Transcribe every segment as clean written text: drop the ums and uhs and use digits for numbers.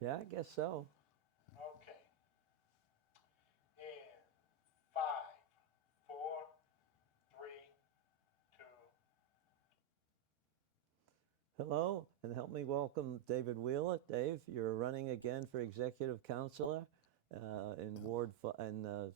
Yeah, I guess so. Okay. In five, four, three, two. Hello, and help me welcome David Wheeler. Dave, you're running again for executive counselor in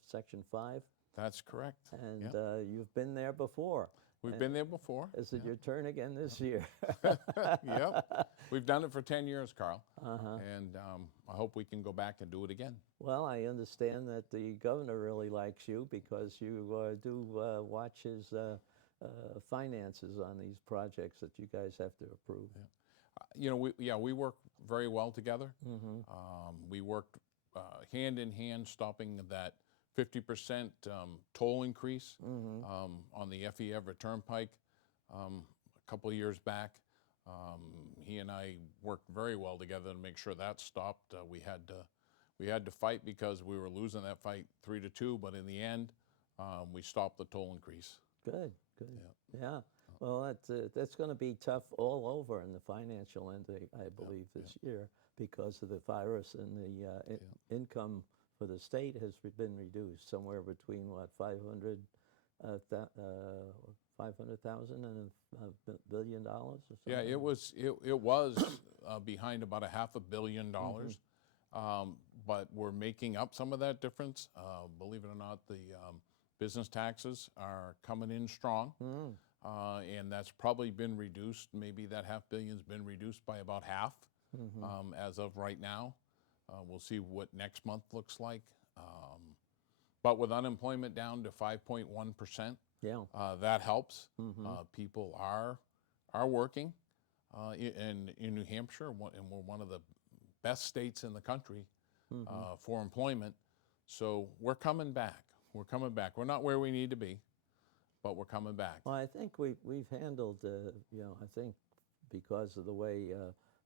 Section 5, That's correct. and Yep. you've been there before. We've been there before. Is it Yep. your turn again this year? Yep. We've done it for 10 years, Carl. And I hope we can go back and do it again. Well, I understand that the governor really likes you because you do watch his finances on these projects that you guys have to approve. We work very well together. We worked hand in hand stopping that 50% toll increase on the F.E. Everett Turnpike a couple of years back. He and I worked very well together to make sure that stopped. We had to fight because we were losing that fight 3-2, but in the end, we stopped the toll increase. Good, good. Yeah. Well, that's going to be tough all over in the financial end, I believe, this year because of the virus and the income for the state has been reduced somewhere between, what, 500,000 and $1 billion or something? Yeah, it was behind about $500 million. But we're making up some of that difference. Believe it or not, the business taxes are coming in strong, and that's probably been reduced. Maybe that $500 million's been reduced by about half as of right now. We'll see what next month looks like. But with unemployment down to 5.1%, Yeah. that helps. People are working in New Hampshire, and we're one of the best states in the country for employment. So we're coming back. We're coming back. We're not where we need to be, but we're coming back. Well, I think we've handled, I think because of the way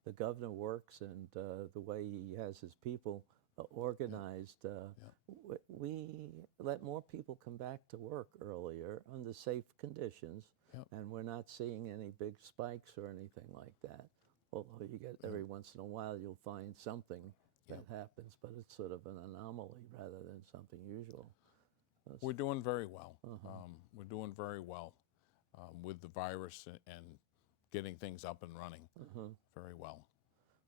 the governor works and the way he has his people organized, we let more people come back to work earlier under safe conditions, and we're not seeing any big spikes or anything like that. Although you get every once in a while you'll find something that happens, but it's sort of an anomaly rather than something usual. We're doing very well. We're doing very well with the virus and getting things up and running very well.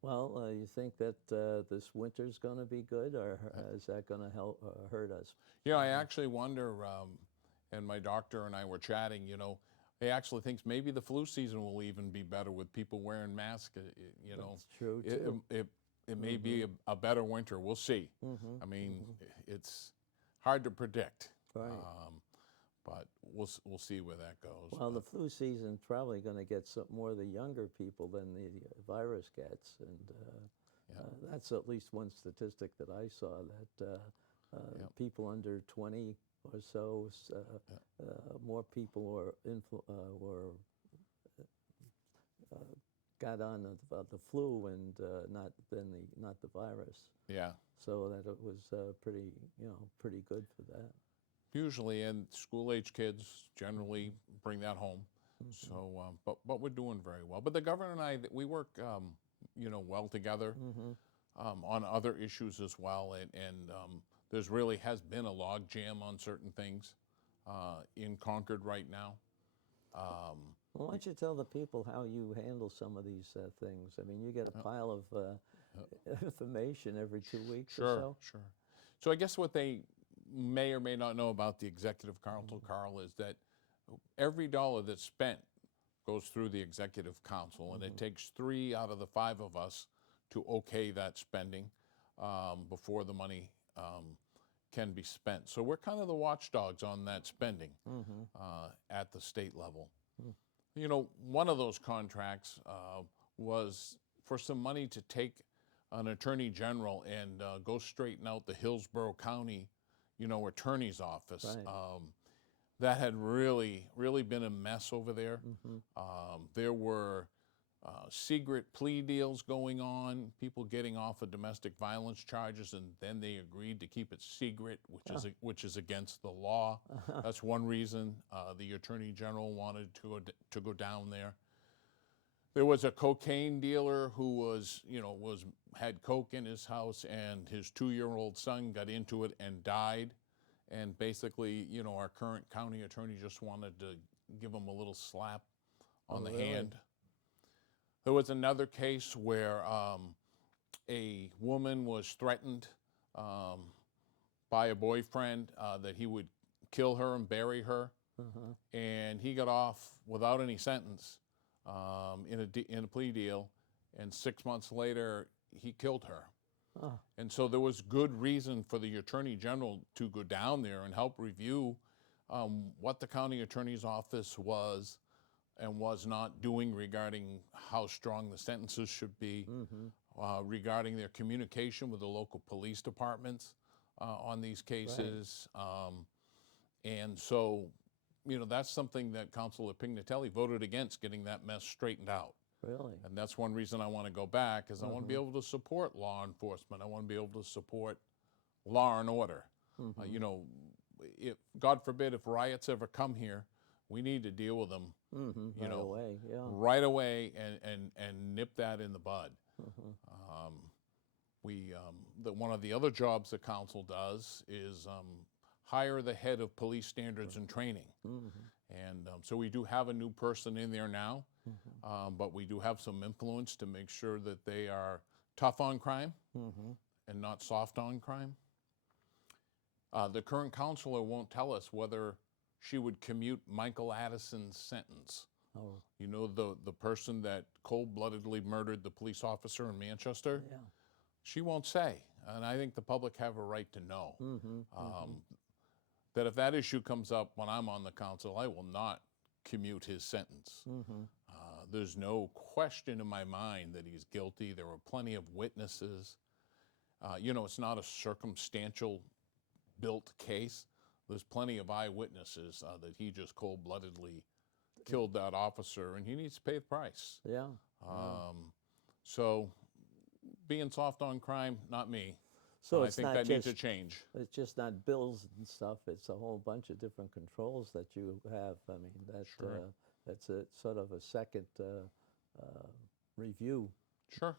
Well, you think that this winter's going to be good, or is that going to help hurt us? I actually wonder, and my doctor and I were chatting, he actually thinks maybe the flu season will even be better with people wearing masks. That's true, too. It may be a better winter. We'll see. I mean, it's hard to predict. Right. But we'll see where that goes. Well, the flu season's probably going to get some more of the younger people than the virus gets, and that's at least one statistic that I saw, that people under 20 or so, more people got on the flu and not the virus. Yeah. So that it was pretty good for that. Usually, and school-age kids generally bring that home. So, but we're doing very well. But the governor and I, we work, well together on other issues as well. And there's really has been a log jam on certain things in Concord right now. Well, why don't you tell the people how you handle some of these things? I mean, you get a pile of information every 2 weeks or so. Sure. So I guess what they may or may not know about the executive council, Carl, is that every dollar that's spent goes through the executive council, and it takes 3 out of the 5 of us to okay that spending before the money can be spent. So we're kind of the watchdogs on that spending at the state level. One of those contracts was for some money to take an attorney general and go straighten out the Hillsborough County, attorney's office. Right. That had really been a mess over there. There were secret plea deals going on, people getting off of domestic violence charges, and then they agreed to keep it secret, which is against the law. That's one reason the attorney general wanted to go down there. There was a cocaine dealer who had coke in his house, and his 2-year-old son got into it and died. And basically, our current county attorney just wanted to give him a little slap on the really? hand. There was another case where a woman was threatened by a boyfriend that he would kill her and bury her, and he got off without any sentence in a plea deal, and 6 months later he killed her. Oh, And so there was good reason for the Attorney General to go down there and help review what the county attorney's office was and was not doing regarding how strong the sentences should be, regarding their communication with the local police departments on these cases. And so, that's something that Councilor Pignatelli voted against, getting that mess straightened out. really? And that's one reason I want to go back, is I want to be able to support law enforcement. I want to be able to support law and order. If, God forbid, if riots ever come here, we need to deal with them Right away, yeah. right away and nip that in the bud. One of the other jobs the council does is hire the head of police standards and training. And so we do have a new person in there now, but we do have some influence to make sure that they are tough on crime and not soft on crime. The current counselor won't tell us whether she would commute Michael Addison's sentence. Oh, The person that cold-bloodedly murdered the police officer in Manchester? yeah. She won't say, and I think the public have a right to know. That if that issue comes up when I'm on the council, I will not commute his sentence. There's no question in my mind that he's guilty. There were plenty of witnesses. It's not a circumstantial built case. There's plenty of eyewitnesses that he just cold-bloodedly killed that officer, and he needs to pay the price. Yeah. So being soft on crime, not me. So I it's think not that needs to just change. it's just not bills and stuff. It's a whole bunch of different controls that you have. I mean, Sure. that's a sort of a second review. Sure.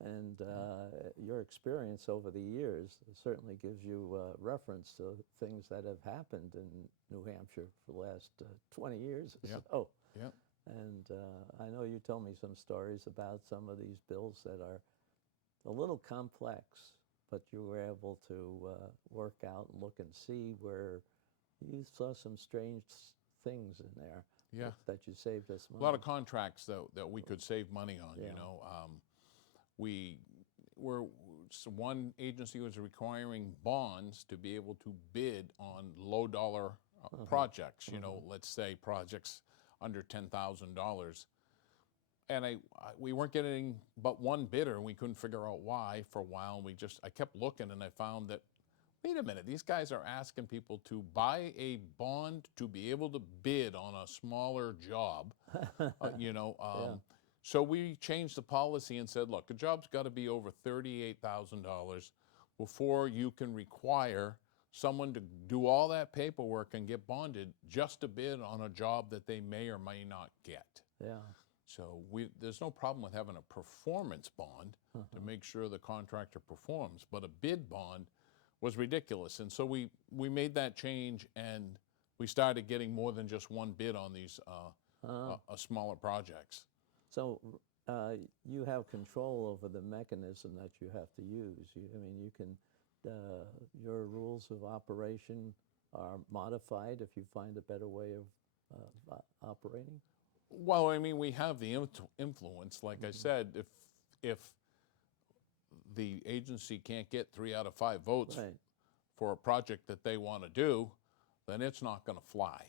And your experience over the years certainly gives you reference to things that have happened in New Hampshire for the last 20 years or Yep. so. Yep. And I know you told me some stories about some of these bills that are a little complex, but you were able to work out and look and see where you saw some strange things in there. Yeah. That you saved us A money. lot of contracts that we could save money on. Yeah. One agency was requiring bonds to be able to bid on low dollar projects. Let's say projects under $10,000. And we weren't getting but one bidder, and we couldn't figure out why for a while. And I kept looking, and I found that, wait a minute, these guys are asking people to buy a bond to be able to bid on a smaller job. So we changed the policy and said, look, a job's got to be over $38,000 before you can require someone to do all that paperwork and get bonded just to bid on a job that they may or may not get. Yeah. So there's no problem with having a performance bond to make sure the contractor performs, but a bid bond was ridiculous. And so we made that change, and we started getting more than just one bid on these smaller projects. So you have control over the mechanism that you have to use. You can, your rules of operation are modified if you find a better way of operating? Well, we have the influence. Like I said, if the agency can't get 3 out of 5 votes Right. for a project that they want to do, then it's not going to fly.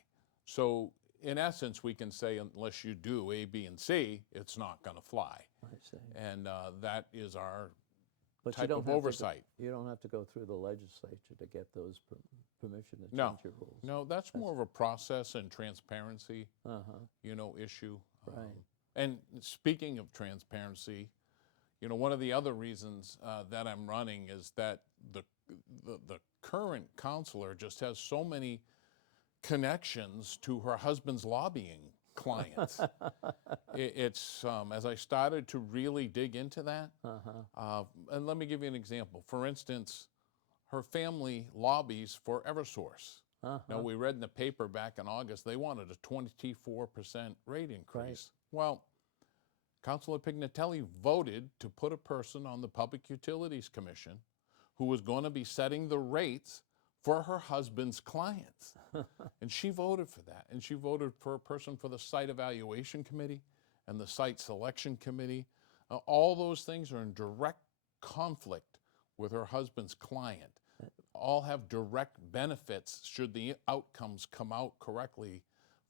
So in essence, we can say, unless you do A, B, and C, it's not going to fly. I see. And that is our But type of oversight. You don't have to go through the legislature to get those permission to No. change your rules. No, that's more of a process and transparency, issue. Right. And speaking of transparency, one of the other reasons that I'm running is that the current counselor just has so many connections to her husband's lobbying clients. It's as I started to really dig into that, and let me give you an example. For instance, her family lobbies for EverSource. Now, we read in the paper back in August they wanted a 24% rate increase. Well, Councilor Pignatelli voted to put a person on the Public Utilities Commission who was going to be setting the rates for her husband's clients. And she voted for that. And she voted for a person for the Site Evaluation Committee and the Site Selection Committee. All those things are in direct conflict with her husband's client. All have direct benefits should the outcomes come out correctly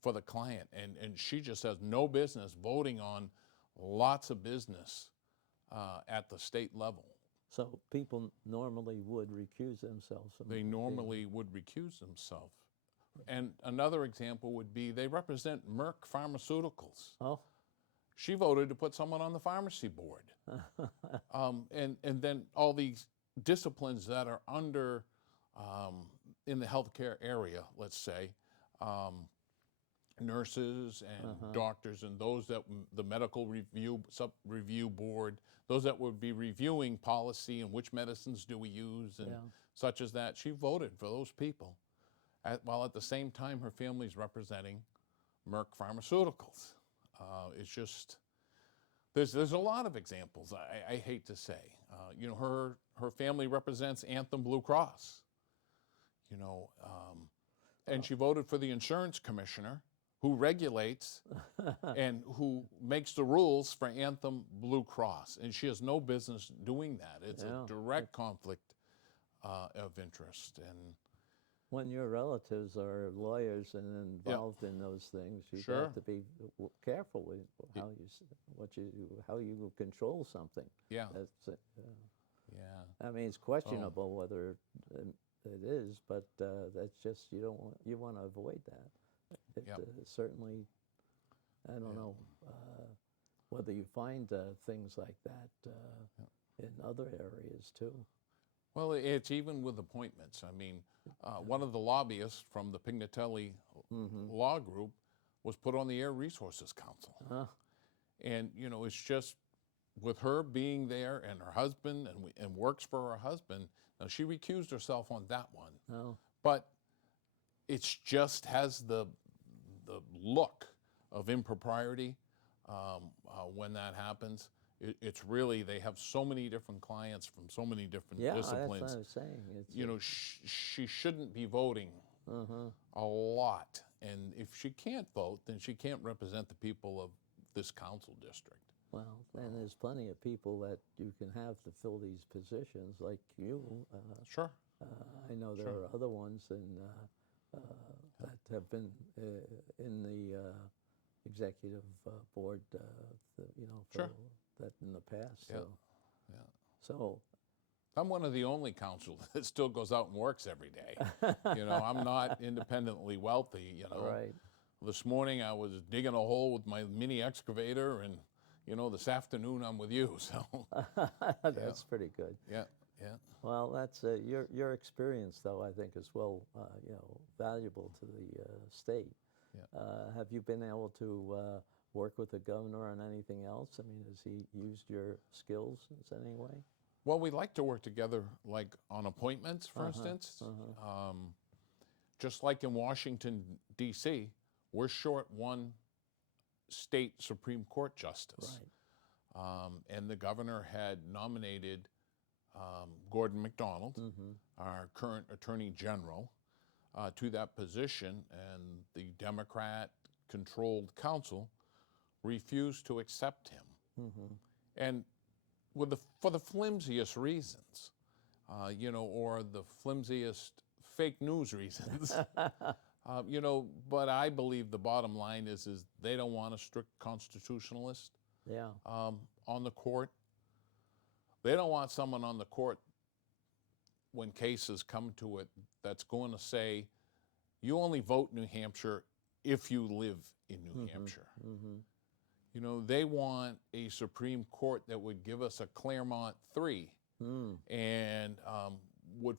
for the client. And she just has no business voting on lots of business at the state level. So people normally would recuse themselves from They being- normally would recuse themselves. And another example would be they represent Merck Pharmaceuticals. Oh, She voted to put someone on the pharmacy board. And then all these disciplines that are under, in the healthcare area, let's say, nurses and doctors and those that the medical review board, those that would be reviewing policy and which medicines do we use and such as that. She voted for those people, while at the same time her family's representing Merck Pharmaceuticals. It's just there's a lot of examples. I hate to say, you know, her family represents Anthem Blue Cross. You know, and she voted for the insurance commissioner who regulates and who makes the rules for Anthem Blue Cross. And she has no business doing that. It's a direct conflict of interest. And when your relatives are lawyers and involved in those things, you Sure. have to be careful with how how you control something. yeah, That's, yeah. I mean, it's questionable whether it is, but that's just you want to avoid that. It Yep. certainly, I don't know whether you find things like that in other areas too. Well, it's even with appointments. I mean, one of the lobbyists from the Pignatelli Law Group was put on the Air Resources Council. And, you know, it's just with her being there and her husband and works for her husband. Now, she recused herself on that one. Oh, But it's just has the look of impropriety when that happens. It's really, they have so many different clients from so many different yeah, disciplines. that's what I was saying. It's, You know, she shouldn't be voting a lot. And if she can't vote, then she can't represent the people of this council district. well, and there's plenty of people that you can have to fill these positions, like you. Sure. I know there are other ones that have been in the executive board, you know, for Sure. that in the past. Yeah. So, Yeah. so I'm one of the only council that still goes out and works every day. You know, I'm not independently wealthy, you know. right. This morning I was digging a hole with my mini excavator, and, you know, this afternoon I'm with you. So, That's pretty good. yeah, yeah. Well, that's your experience, though. I think is well, you know, valuable to the state. Yeah. Have you been able to work with the governor on anything else? I mean, has he used your skills in any way? Well, we like to work together, like on appointments, for instance. Just like in Washington, D.C., we're short one state Supreme Court justice. Right. And the governor had nominated Gordon MacDonald, our current Attorney General, to that position, and the Democrat-controlled council refused to accept him. And for the flimsiest reasons, you know, or the flimsiest fake news reasons. You know, but I believe the bottom line is they don't want a strict constitutionalist Yeah. on the court. They don't want someone on the court when cases come to it that's going to say, you only vote New Hampshire if you live in New Hampshire. You know, they want a Supreme Court that would give us a Claremont 3 and would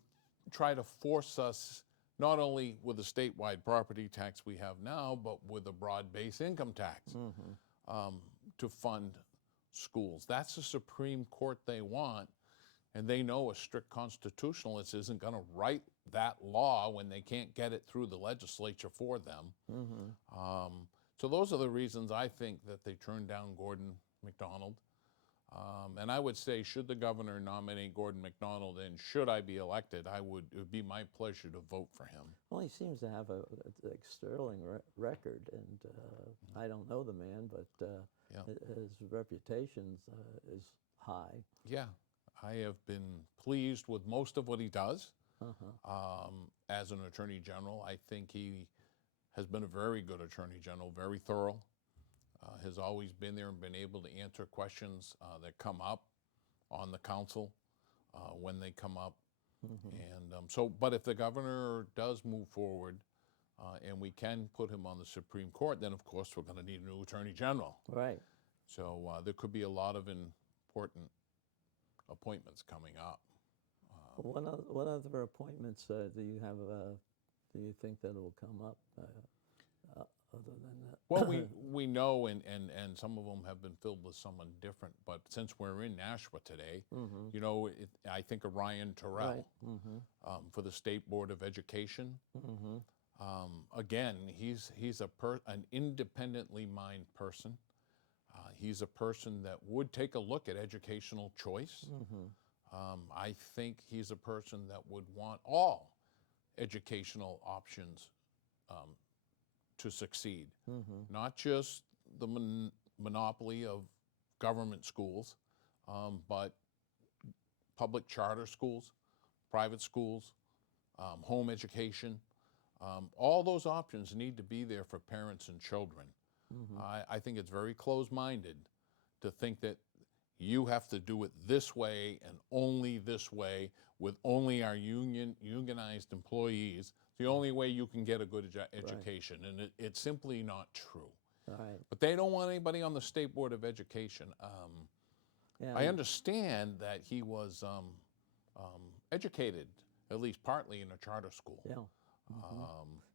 try to force us not only with the statewide property tax we have now, but with a broad-based income tax to fund schools. That's the Supreme Court they want, and they know a strict constitutionalist isn't going to write that law when they can't get it through the legislature for them. So those are the reasons I think that they turned down Gordon MacDonald. And I would say, should the governor nominate Gordon MacDonald, and should I be elected, it would be my pleasure to vote for him. Well, he seems to have a sterling record, and I don't know the man, but his reputation is high. Yeah, I have been pleased with most of what he does. As an attorney general, I think he has been a very good attorney general, very thorough. Has always been there and been able to answer questions that come up on the council when they come up. And but if the governor does move forward and we can put him on the Supreme Court, then of course we're going to need a new attorney general. Right. So there could be a lot of important appointments coming up. What other appointments do you have? Do you think that will come up other than that? Well, we know, and some of them have been filled with someone different. But since we're in Nashua today, you know, I think of Ryan Terrell for the State Board of Education. Again, he's an independently minded person. He's a person that would take a look at educational choice. I think he's a person that would want all educational options to succeed, not just the monopoly of government schools, but public charter schools, private schools, home education. All those options need to be there for parents and children. I think it's very closed-minded to think that you have to do it this way and only this way with only our unionized employees. The only way you can get a good education, and it's simply not true. Right. But they don't want anybody on the State Board of Education. I understand that he was educated, at least partly, in a charter school. Yeah.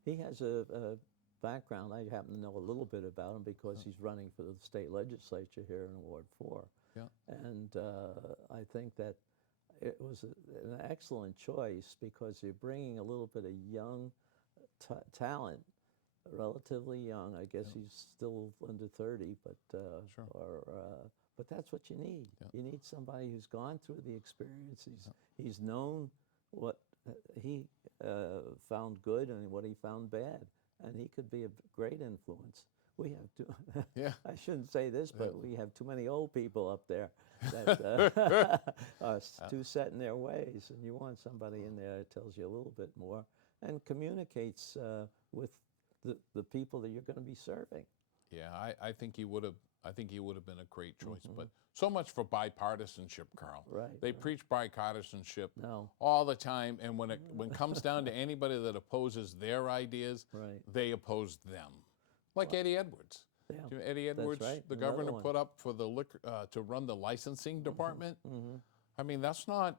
He has a background. I happen to know a little bit about him because he's running for the state legislature here in Ward 4. Yeah. And I think that it was an excellent choice because you're bringing a little bit of young talent, relatively young. I guess he's still under 30, but but that's what you need. You need somebody who's gone through the experience. He's known what he found good and what he found bad, and he could be a great influence. We have I shouldn't say this, but we have too many old people up there that are too set in their ways, and you want somebody in there that tells you a little bit more and communicates with the people that you're going to be serving. Yeah, I think he would have. I think he would have been a great choice. But so much for bipartisanship, Carl. Right. They preach bipartisanship No. all the time, and when it comes down to anybody that opposes their ideas, they oppose them. Like Eddie Edwards. Yeah, You know, Eddie Edwards, right, the another governor one. put up for the liquor to run the licensing department. I mean, that's not.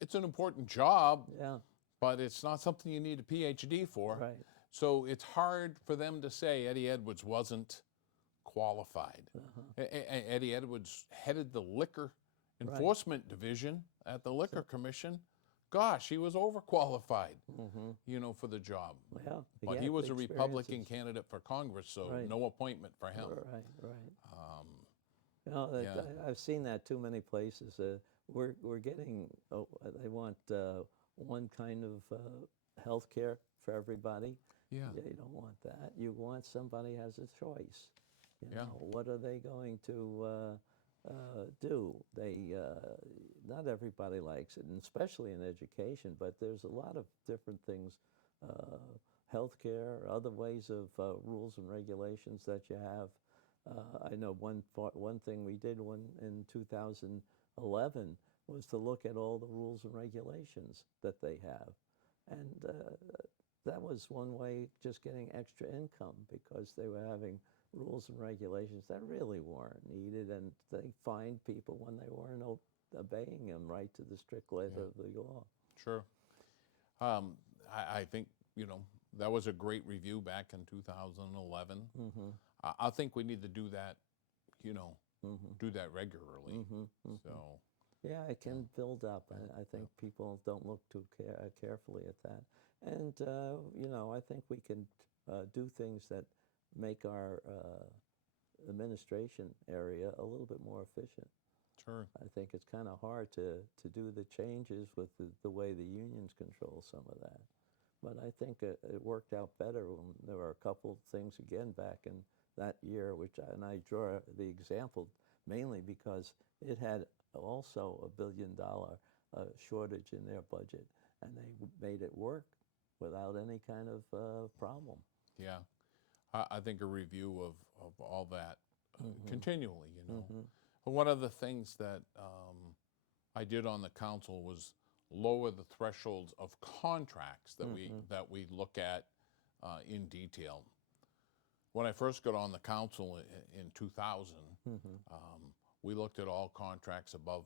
It's an important job, Yeah. but it's not something you need a PhD for. Right. So it's hard for them to say Eddie Edwards wasn't qualified. Eddie Edwards headed the liquor enforcement division at the Liquor Commission. Gosh, he was overqualified, you know, for the job. Yeah. But he was a Republican candidate for Congress, so no appointment for him. Right. You know, I've seen that too many places. We're getting. They want one kind of health care for everybody. Yeah. You don't want that. You want somebody has a choice. You Yeah. know, what are they going to do? Not everybody likes it, and especially in education. But there's a lot of different things, healthcare, other ways of rules and regulations that you have. I know one thing we did in 2011 was to look at all the rules and regulations that they have, and that was one way, just getting extra income because they were having rules and regulations that really weren't needed, and they fined people when they weren't obeying them right to the strict letter of the law. Sure. I think you know, that was a great review back in 2011. Mm-hmm. I think we need to do that, you know, Mm-hmm. do that regularly. Mm-hmm. So, Yeah, it can build up. I think people don't look too carefully at that. And, you know, I think we can do things that make our administration area a little bit more efficient. sure. I think it's kind of hard to do the changes with the way the unions control some of that. But I think it worked out better when there were a couple things again back in that year, and I draw the example mainly because it had also $1 billion shortage in their budget, and they made it work without any kind of problem. Yeah. I think a review of all that continually, you know. But one of the things that I did on the council was lower the thresholds of contracts that we look at in detail. When I first got on the council in 2000, we looked at all contracts above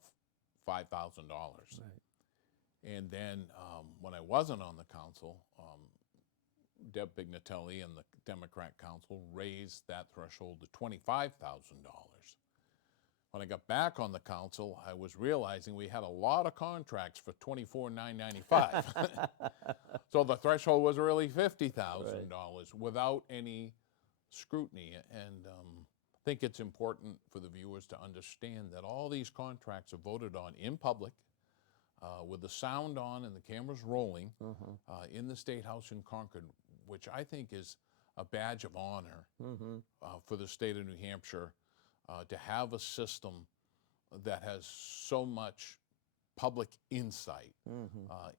$5,000. Right. And then when I wasn't on the council, Deb Pignatelli and the Democrat council raised that threshold to $25,000. When I got back on the council, I was realizing we had a lot of contracts for $24,995. So the threshold was really $50,000 without any scrutiny. And I think it's important for the viewers to understand that all these contracts are voted on in public, with the sound on and the cameras rolling, in the State House in Concord, which I think is a badge of honor for the state of New Hampshire, to have a system that has so much public insight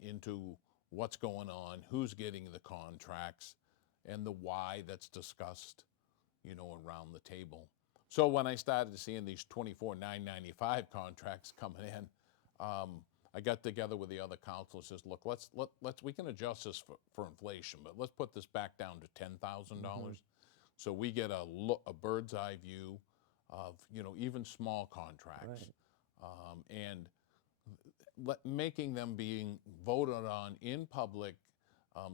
into what's going on, who's getting the contracts, and the why that's discussed, you know, around the table. So when I started seeing these $24,995 contracts coming in, I got together with the other councilors, says, look, we can adjust this for inflation, but let's put this back down to $10,000. So we get a bird's eye view of, you know, even small contracts, and making them being voted on in public,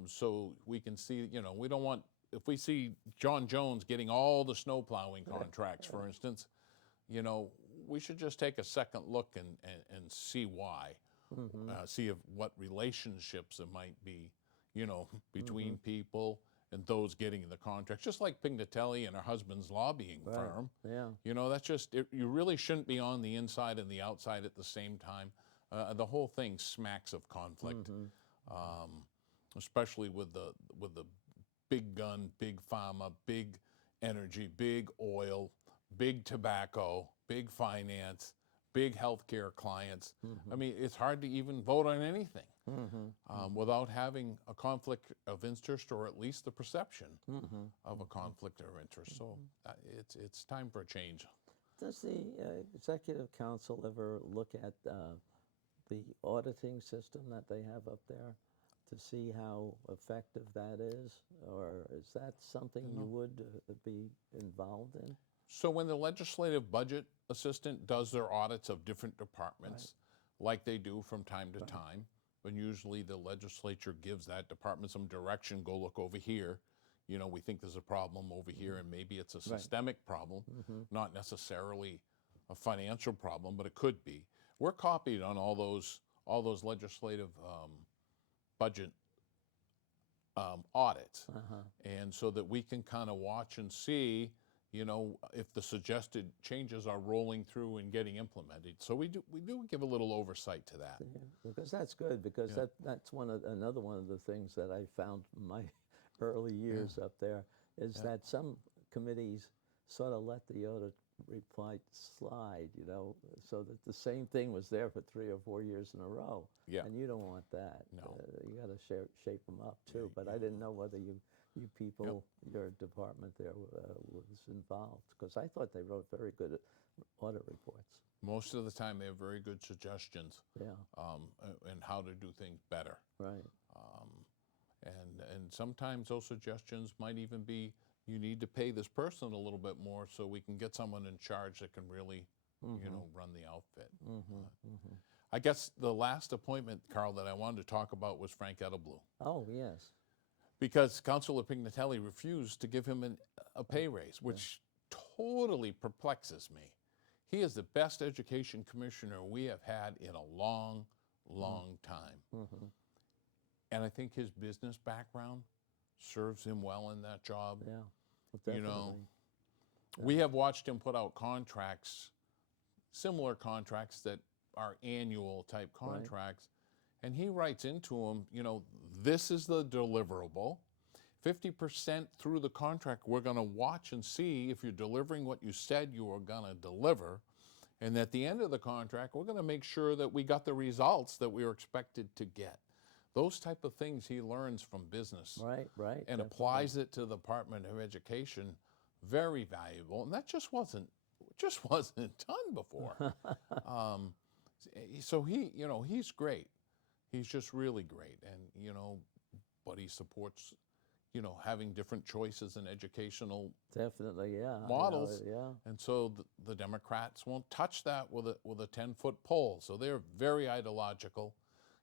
so we can see, you know, we don't want, if we see John Jones getting all the snow plowing contracts, for instance, you know, we should just take a second look and see why, see what relationships there might be, you know, between people and those getting the contracts. Just like Pignatelli and her husband's lobbying firm. Yeah. You know, that's just, you really shouldn't be on the inside and the outside at the same time. The whole thing smacks of conflict, especially with the big gun, big pharma, big energy, big oil, big tobacco, big finance, big healthcare clients. I mean, it's hard to even vote on anything without having a conflict of interest, or at least the perception of a conflict of interest. So it's time for a change. Does the Executive Council ever look at the auditing system that they have up there to see how effective that is? Or is that something you would be involved in? So when the legislative budget assistant does their audits of different departments, like they do from time to time, when usually the legislature gives that department some direction, go look over here. You know, we think there's a problem over here, and maybe it's a systemic problem, not necessarily a financial problem, but it could be. We're copied on all those legislative budget audits, and so that we can kind of watch and see, you know, if the suggested changes are rolling through and getting implemented. So we do give a little oversight to that. Yeah, because that's good, because that's another one of the things that I found in my early years up there, is that some committees sort of let the audit reply slide, you know, so that the same thing was there for 3 or 4 years in a row. Yeah. And you don't want that. No. You got to shape them up too. But I didn't know whether you people, your department there was involved, because I thought they wrote very good audit reports. Most of the time, they have very good suggestions. Yeah. And how to do things better. Right. And sometimes those suggestions might even be, you need to pay this person a little bit more so we can get someone in charge that can really, you know, run the outfit. I guess the last appointment, Carl, that I wanted to talk about was Frank Edelblu. Oh, yes. because Councilor Pignatelli refused to give him a pay raise, which totally perplexes me. He is the best education commissioner we have had in a long, long time. Mm-hmm. And I think his business background serves him well in that job. Yeah. Well, You know, definitely. we have watched him put out contracts, similar contracts that are annual type contracts, and he writes into them, you know, this is the deliverable. 50% through the contract, we're going to watch and see if you're delivering what you said you were going to deliver. And at the end of the contract, we're going to make sure that we got the results that we were expected to get. Those type of things he learns from business Right, right. and applies it to the Department of Education. Very valuable, and that just wasn't done before. So he, you know, he's great. He's just really great, and you know, but he supports, you know, having different choices in educational Definitely, yeah. models. Yeah. And so the Democrats won't touch that with a 10-foot pole. So they're very ideological,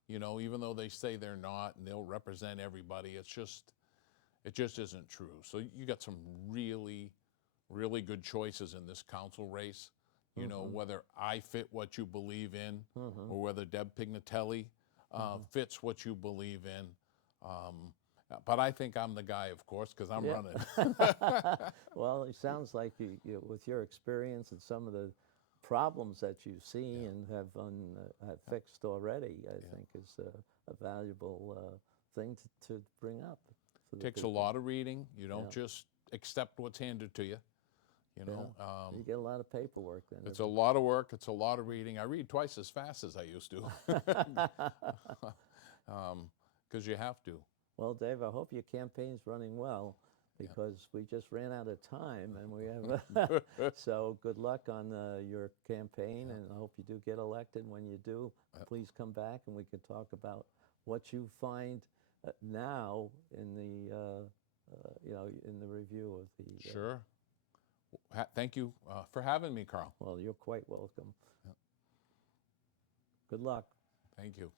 you know, even though they say they're not, and they'll represent everybody. It just isn't true. So you got some really, really good choices in this council race. You know, whether I fit what you believe in, or whether Deb Pignatelli fits what you believe in. But I think I'm the guy, of course, because I'm running. Well, it sounds like you, with your experience and some of the problems that you see and have fixed already, I think is a valuable thing to bring up. For the Takes a people. lot of reading. You don't just accept what's handed to you. You know, You get a lot of paperwork then. it's a lot of work. It's a lot of reading. I read twice as fast as I used to, because you have to. Well, Dave, I hope your campaign's running well, because we just ran out of time, and we have. So good luck on your campaign, and I hope you do get elected. When you do, please come back, and we can talk about what you find now in the you know, in the review of the. Sure. Thank you for having me, Carl. Well, you're quite welcome. Good luck. Thank you.